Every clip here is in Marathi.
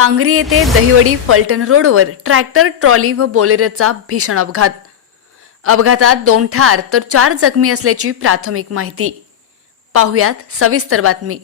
पांगरी येथे दहिवडी फलटण रोडवर ट्रॅक्टर ट्रॉली व बोलेरोचा भीषण अपघात। अपघातात 2 ठार तर 4 जखमी असल्याची प्राथमिक माहिती। पाहुयात सविस्तर बातमी।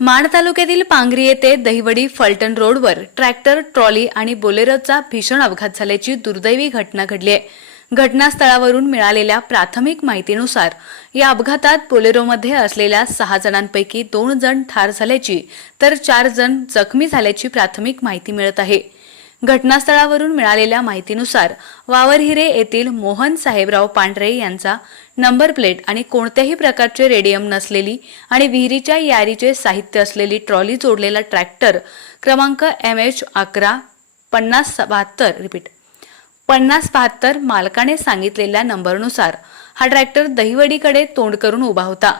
माण तालुक्यातील पांगरी येथे दहिवडी फलटण रोडवर ट्रॅक्टर ट्रॉली आणि बोलेरोचा भीषण अपघात झाल्याची दुर्दैवी घटना घडली आहे। घटनास्थळावरून मिळालेल्या प्राथमिक माहितीनुसार या अपघातात बोलेरोमध्ये असलेल्या 6 जणांपैकी 2 जण ठार झाल्याची तर 4 जण जखमी झाल्याची प्राथमिक माहिती मिळत आहे। घटनास्थळावरून मिळालेल्या माहितीनुसार वावरहिरे येथील मोहन साहेबराव पांढरे यांचा नंबर प्लेट आणि कोणत्याही प्रकारचे रेडियम नसलेली आणि विहिरीच्या यारीचे साहित्य असलेली ट्रॉली जोडलेला ट्रॅक्टर क्रमांक MH11 5072 मालकाने सांगितलेल्या नंबरनुसार हा ट्रॅक्टर दहिवडीकडे तोंड करून उभा होता।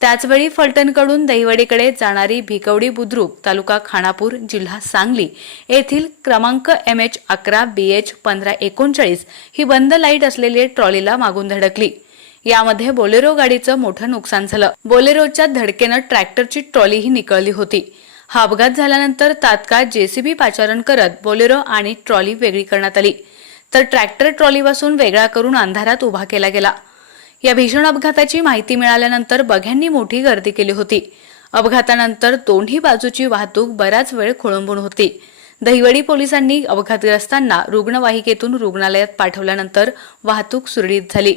त्याचवेळी फलटणकडून दहिवडीकडे जाणारी भिकवडी बुद्रुक तालुका खानापूर जिल्हा सांगली येथील क्रमांक MH11 BH 1539 ही बंद लाईट असलेली ट्रॉलीला मागून धडकली। यामध्ये बोलेरो गाडीचं मोठं नुकसान झालं। बोलेरोच्या धडकेनं ट्रॅक्टरची ट्रॉलीही निकळली होती। हा अपघात झाल्यानंतर तात्काळ JCB पाचारण करत बोलेरो आणि ट्रॉली वेगळी करण्यात आली, तर ट्रॅक्टर ट्रॉलीपासून वेगळा करून अंधारात उभा केला गेला। या भीषण अपघाताची माहिती मिळाल्यानंतर बघ्यांनी मोठी गर्दी केली होती। अपघातानंतर दोन्ही बाजूची वाहतूक बराच वेळ खोळंबून होती। दहिवडी पोलिसांनी अपघातग्रस्तांना रुग्णवाहिकेतून रुग्णालयात पाठवल्यानंतर वाहतूक सुरळीत झाली।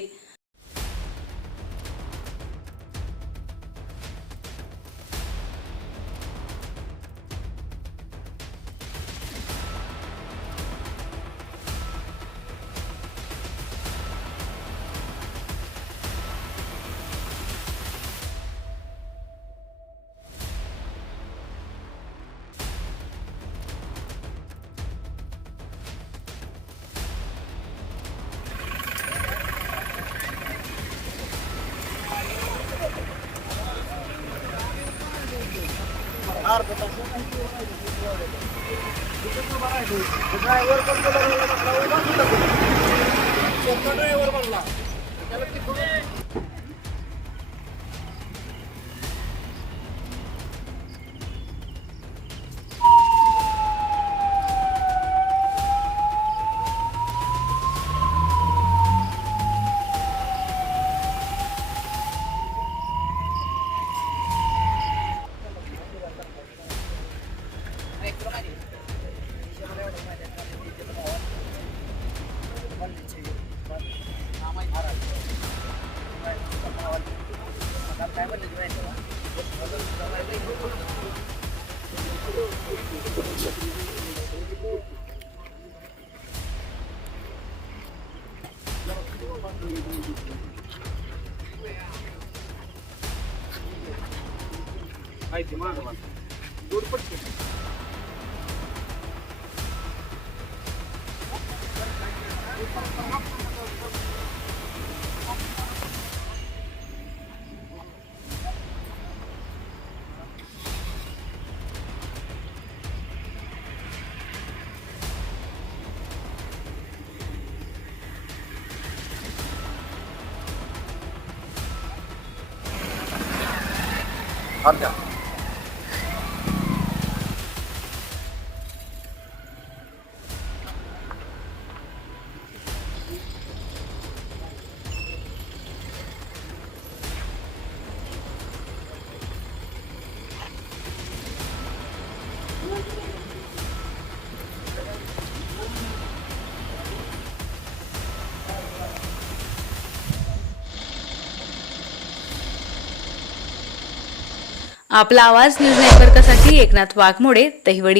आपला आवाज न्यूज नेटवर्कसाठी एकनाथ वाघमोडे, दहिवडी।